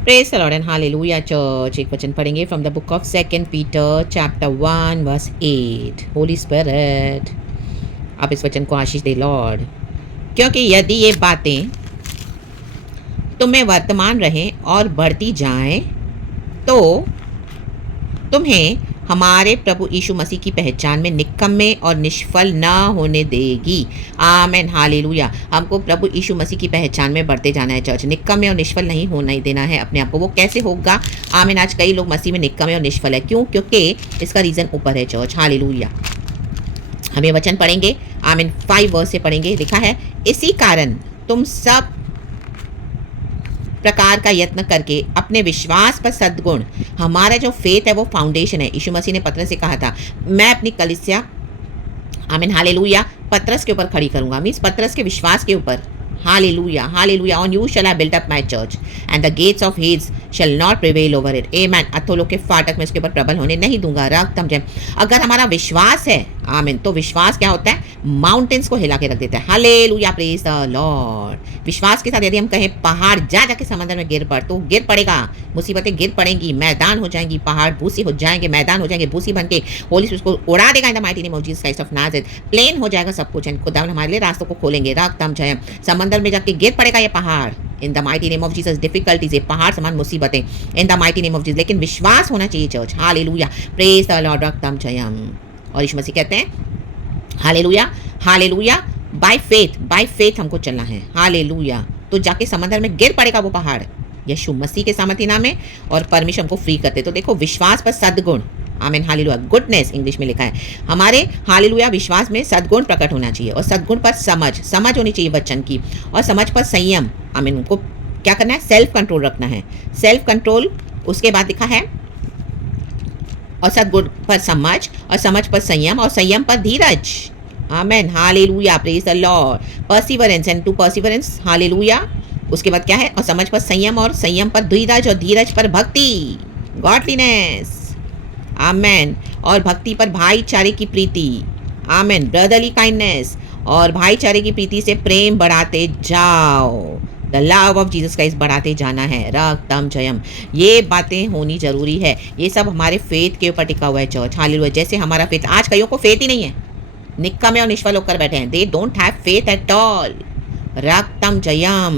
Praise the Lord and hallelujah church. एक वचन पढ़ेंगे from the book of second Peter chapter 1 verse 8। Holy Spirit, आप इस वचन को आशीष दे लॉर्ड। क्योंकि यदि ये बातें तुम्हें वर्तमान रहें और बढ़ती जाएं तो तुम्हें हमारे प्रभु यीशु मसीह की पहचान में निकम्मे और निष्फल न होने देगी। Amen hallelujah. हमको प्रभु यीशु मसीह की पहचान में बढ़ते जाना है चर्च, निकम्मे और निष्फल नहीं होने देना है अपने आप को। वो कैसे होगा? आमेन। आज कई लोग मसीह में निकम्मे और निष्फल है, क्यों? क्योंकि इसका रीज़न ऊपर है चर्च। हालेलुया। हम ये वचन पढ़ेंगे, आमीन 5 वर्स से पढ़ेंगे। लिखा है, इसी कारण तुम सब प्रकार का यत्न करके अपने विश्वास पर सद्गुण, हमारा जो फेथ है वो फाउंडेशन है। यीशु मसीह ने पतरस से कहा था, मैं अपनी कलीसिया, आमीन हालेलुया, पतरस के ऊपर खड़ी करूंगा। मीन्स पतरस के विश्वास के ऊपर। Hallelujah hallelujah. On you shall I build up my church and the gates of heads shall not prevail over it. आमीन। अथोलों के फाटक में उसके ऊपर प्रबल होने नहीं दूंगा। रख जय। अगर हमारा विश्वास है, आमीन, तो विश्वास क्या होता है? माउंटेन्स को हिला के रख देता है। Hallelujah, praise the Lord. विश्वास के साथ यदि हम कहें पहाड़ जा जाके समंदर में गिर पड़, तो गिर पड़ेगा। मुसीबतें गिर पड़ेंगी, मैदान हो जाएंगी, पहाड़ भूसी हो जाएंगे, मैदान हो जाएंगे भूसी बन के। होली स्पिरिट उसको उड़ा देगा in the mighty name of Jesus Christ of Nazareth. Plain हो जाएगा सब कुछ। खुदावन हमारे लिए रास्तों को खोलेंगे। रख जय। समंदर में जाके गिर पड़ेगा ये पहाड़ इन the mighty name of Jesus. Difficulties, ये पहाड़ समान मुसीबतें इन the mighty name of Jesus. लेकिन विश्वास होना चाहिए church. Hallelujah, praise the Lord. रख जयम। और यीशु मसीह कहते हैं हालेलुया हालेलुया, बाय फेथ हमको चलना है। हालेलुया। तो जाके समंदर में गिर पड़ेगा वो पहाड़, यीशु मसीह के सामर्थी नाम में, और परमेश्वर हमको फ्री करते। तो देखो, विश्वास पर सद्गुण, आमीन हालेलुया, गुडनेस इंग्लिश में लिखा है। हमारे हालेलुया विश्वास में सद्गुण प्रकट होना चाहिए, और सद्गुण पर समझ होनी चाहिए वचन की, और समझ पर संयम। आमीन। उनको क्या करना है? सेल्फ कंट्रोल रखना है। सेल्फ कंट्रोल, उसके बाद लिखा है, और सद्गुण पर समझ, और समझ पर संयम, और संयम पर धीरज। Amen hallelujah, praise the lord. Perseverance and to perseverance, hallelujah. उसके बाद क्या है? और समझ पर संयम, और संयम पर धीरज, और धीरज पर भक्ति, गॉडलीनेस। आमेन। और भक्ति पर भाईचारे की प्रीति, आमेन, ब्रदरली काइंडनेस। और भाईचारे की प्रीति से प्रेम बढ़ाते जाओ। The love of Jesus Christ बढ़ाते जाना है। रक्तम जयम। ये बातें होनी जरूरी है। ये सब हमारे फेथ के ऊपर टिका हुआ है चर्च। हालेलुया। जैसे हमारा फेथ, आज कईयों को फेथ ही नहीं है, निक्का में और निष्फल होकर बैठे हैं। They don't have faith at all. रक्तम जयम।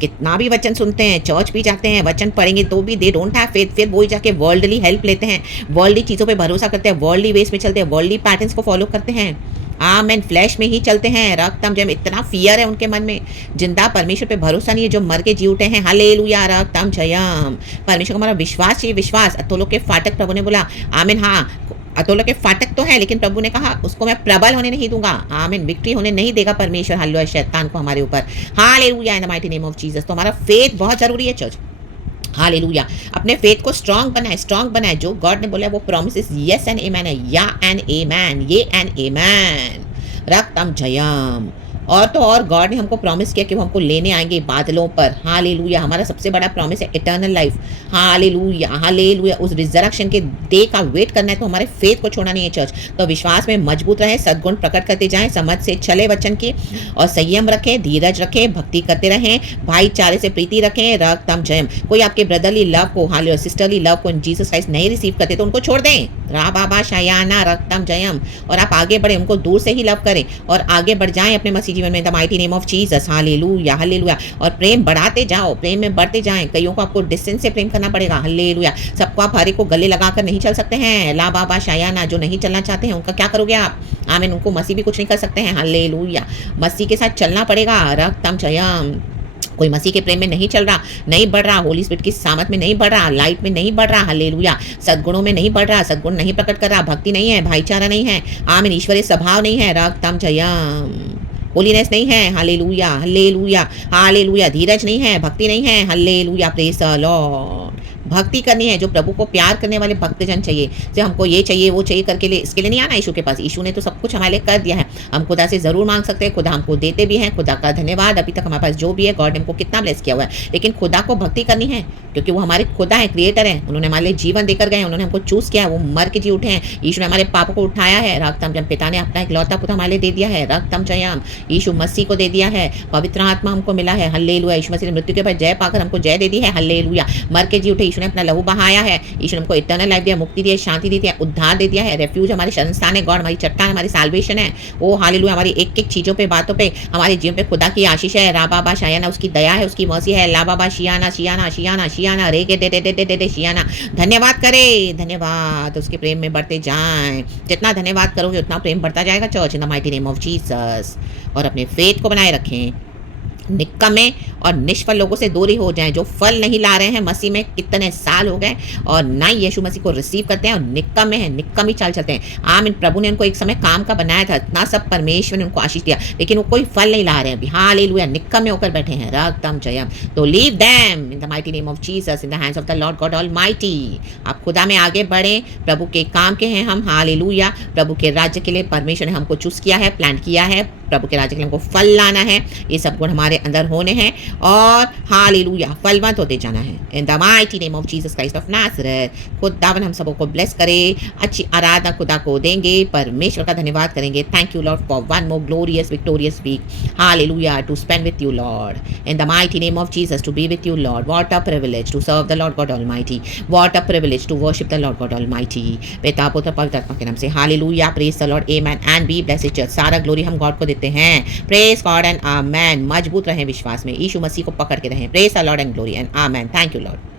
कितना भी वचन सुनते हैं, चर्च भी जाते हैं, वचन पढ़ेंगे तो भी दे डोंट हैव फेथ। फिर वही जाके वर्ल्डली हेल्प लेते हैं, वर्ल्डली चीज़ों पे भरोसा करते हैं, वर्ल्डली वेस में चलते हैं, वर्ल्डली पैटर्न्स को फॉलो करते हैं। आमेन। फ्लैश में ही चलते हैं। रक्तम जयम। इतना फियर है उनके मन में, जिंदा परमेश्वर पे भरोसा नहीं है, जो मर के जी उठे हैं। हालेलुया, रक्तम जयम। परमेश्वर को हमारा विश्वास चाहिए, विश्वास। अथोलों के फाटक प्रभु ने बोला, आमीन। हाँ, अतोलों के फाटक तो है, लेकिन प्रभु ने कहा उसको मैं प्रबल होने नहीं दूंगा। आमीन। विक्ट्री होने नहीं देगा परमेश्वर हालेलुया शैतान को हमारे ऊपर। Hallelujah, in the mighty name of Jesus. तो हमारा फेथ बहुत जरूरी है चर्च। हालेलुया। अपने फेथ को स्ट्रांग बनाए। जो गॉड ने बोला है वो प्रॉमिसेस यस एंड आमेन है। या एंड आमेन, ये एंड आमेन। रक्तम जयम। और तो और गॉड ने हमको प्रॉमिस किया कि वो हमको लेने आएंगे बादलों पर। हालेलुया। हमारा सबसे बड़ा प्रॉमिस है इटर्नल लाइफ। Hallelujah hallelujah. उस रिजरेक्शन के डे का वेट करना है, तो हमारे फेथ को छोड़ना नहीं है चर्च। तो विश्वास में मजबूत रहे, सद्गुण प्रकट करते जाएं, समझ से चले वचन की, और संयम रखें, धीरज रखें, भक्ति करते रहें, भाईचारे से प्रीति रखें। रक्तम जयम। कोई आपके ब्रदरली लव को, हालेलुया, सिस्टरली लव को इन जीसस क्राइस्ट नहीं रिसीव करते तो उनको छोड़ दें। रा बाबा शयाना, रक्तम जयम। और आप आगे बढ़े, उनको दूर से ही लव करें, और आगे बढ़ जाएं अपने मसीह जीवन में। The mighty name of Jesus. Hallelujah hallelujah. और प्रेम बढ़ाते जाओ, प्रेम में बढ़ते जाएं। कईयों को आपको डिस्टेंस से प्रेम करना पड़ेगा। हालेलुया। सबको आप हर एक को गले लगाकर नहीं चल सकते हैं। ला बाबा शायाना। जो नहीं चलना चाहते हैं उनका क्या करोगे आप? आमीन। उनको मसीह भी कुछ नहीं कर सकते हैं। हालेलुया। मसीह के साथ चलना पड़ेगा। रक्तम जयम। कोई मसीह के प्रेम में नहीं चल रहा, नहीं बढ़ रहा, होली स्पिरिट की सामत में नहीं बढ़ रहा, लाइट में नहीं बढ़ रहा, हालेलुया, सद्गुणों में नहीं बढ़ रहा, सद्गुण नहीं प्रकट कर रहा, भक्ति नहीं है, भाईचारा नहीं है, आमीन, ईश्वरीय स्वभाव नहीं है, रक्तम जयम, होलीनेस नहीं है, हालेलुया हालेलुया हालेलुया, धीरज नहीं है, भक्ति नहीं है, हालेलुया, प्रेज द लॉर्ड। भक्ति करनी है, जो प्रभु को प्यार करने वाले भक्तजन चाहिए, जो हमको ये चाहिए वो चाहिए करके लिए इसके लिए नहीं आना यीशु के पास। यीशु ने तो सब कुछ हमारे लिए कर दिया है। हम खुदा से ज़रूर मांग सकते हैं, खुदा हमको देते भी हैं। खुदा का धन्यवाद, अभी तक हमारे पास जो भी है गॉड ने हमको कितना ब्लेस किया हुआ है। लेकिन खुदा को भक्ति करनी है क्योंकि वो हमारे खुदा है, क्रिएटर है। उन्होंने हमारे लिए जीवन देकर गए, उन्होंने हमको चूज़ किया है, वो मर के जी उठे हैं। यीशु ने हमारे पापों को उठाया है। रक्तम जब पिता ने अपना इकलौता पुत्र हमारे लिए दे दिया है, रक्तम जयम यीशु मसीह को दे दिया है। पवित्र आत्मा हमको मिला है, हल्लेलुया। यीशु मसीह ने मृत्यु के बाद जय पाकर हमको जय दे दी है, हल्लेलुया। मर के जी उठे, यीशु ने अपना लहू बहाया है। यीशु ने हमको इटर्नल लाइफ दिया, मुक्ति दी है, शांति दी है, उद्धार दे दिया है। रेफ्यूज हमारे शरणस्थान है, गॉड हमारी चट्टान, हमारी साल्वेशन है। ओ हालेलुया। हमारी एक एक चीज़ों पे, बातों पे, हमारे जीवन पे खुदा की आशीष है। रा बाबा शायाना, उसकी दया है, उसकी मर्सी है। ला बाबा शियाना शियाना शियाना शियाना रे के दे दे दे दे दे दे शियाना। धन्यवाद करे, धन्यवाद। उसके प्रेम में बढ़ते जाएं। जितना धन्यवाद करोगे उतना प्रेम बढ़ता जाएगा church, in the mighty name of Jesus. और अपने फेथ को बनाए रखें। निकम्मे और निष्फल लोगों से दूरी हो जाएं, जो फल नहीं ला रहे हैं मसीह में, कितने साल हो गए और ना ही यीशु मसीह को रिसीव करते हैं और निकम्मे हैं, निकम्मी चाल चलते हैं। आमीन। प्रभु ने उनको एक समय काम का बनाया था, इतना सब परमेश्वर ने उनको आशीष दिया, लेकिन वो कोई फल नहीं ला रहे हैं। हालेलुया। निकम्मे होकर बैठे हैं, रक्तम जयम। तो leave them in the mighty name of Jesus, in the hands of the Lord God almighty. आप खुदा में आगे बढ़े, प्रभु के काम के हैं हम। हालेलुया। प्रभु के राज्य के लिए परमेश्वर ने हमको चूज किया है, प्लान किया है। प्रभु के राज्य के लिए हमको फल लाना है, ये सब गुण हमारे अंदर होने हैं और हालेलुया फलवंत होते जाना है। इन the mighty name of Jesus Christ of Nazareth. खुदावन हम सबों को ब्लेस करे, अच्छी आराधना खुदा को देंगे, परमेश्वर का धन्यवाद करेंगे। Thank you Lord for one more glorious victorious week, hallelujah, to spend with you Lord, in the mighty name of Jesus, to be with you Lord. What a privilege to serve the Lord God almighty, what a privilege to worship the Lord God almighty. पिता पुत्र पवित्र आत्मा के नाम से hallelujah. Praise the Lord, amen and be blessed church. सारा glory हम God को देते हैं। प्रेज गॉड एंड आमेन। मजबूत रहें विश्वास में, यीशु मसीह को पकड़ के रहें। Praise the Lord and glory and amen. Thank you Lord.